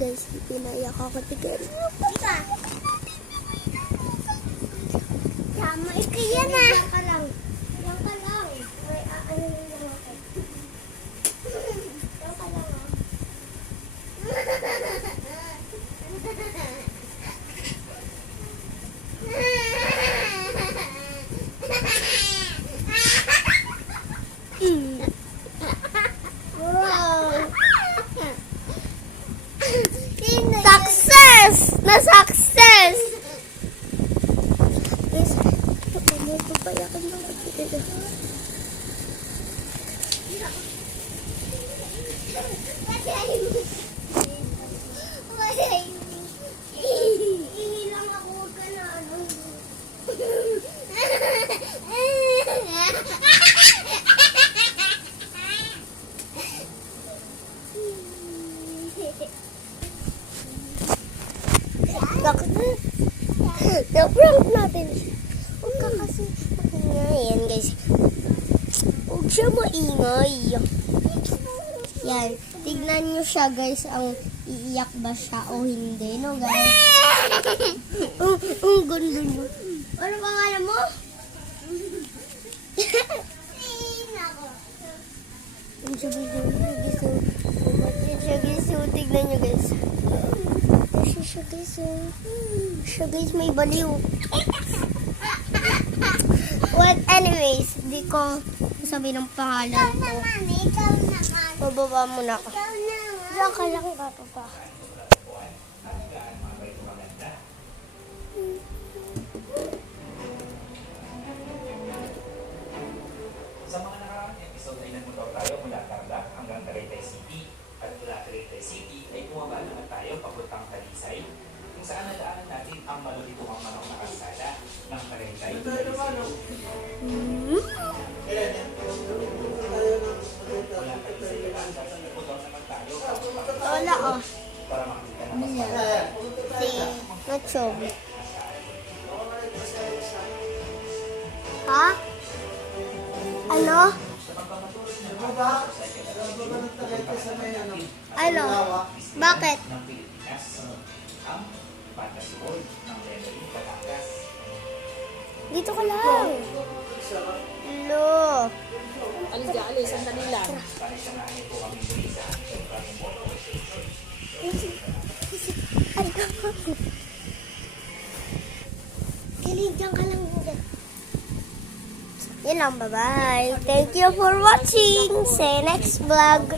Guys, pinaiyak ako tigil. Diba? Tama, kaya na. Yan ka lang. Yan ka lang. Ay, ano yun lang ako. Yan ka lang, ah. Success! Na-success! Guys, ano ito pa yakin lang dito? Ilang ako ka na ano. Na-prank natin siya. Huwag ka kasi maingay. Yan guys. Huwag siya maingay. Yan. Tignan nyo siya guys. Ang iiyak ba siya o hindi. No guys? Ang ganda nyo. Ano pangalan mo? Ang siya guys. Tignan nyo guys. Siya guys, siya guys, may baliw. Well, anyways, di ko sabi ng pangalan ko. Ikaw naman. Bababa muna ako. Ikaw naman. Diyan ka lang, papapa. Sa mga nakaraang episode ay nagmotor tayo mula Tarlac hanggang Tagaytay City. At mula Tagaytay City ay bumaba naman tayo papuntang Talisay, kung saan nadaanan natin ang malulituhang manok na kalsada ng Tagaytay City. Mula Talisay naman, nagmotor naman tayo Wala, oh. para makita na mas Si Nachog. Ha? Ano? Ano? Bakit? ng Pilipinas ang Fantasy World ng Leveling Batangas. Dito ka lang. Lo. Alis dyan, alis. Sandali lang. Panisamahin po kami muli sa Central Motor Station. Kaligang ka lang. Yan lang, bye-bye. Thank you for watching. See you next vlog.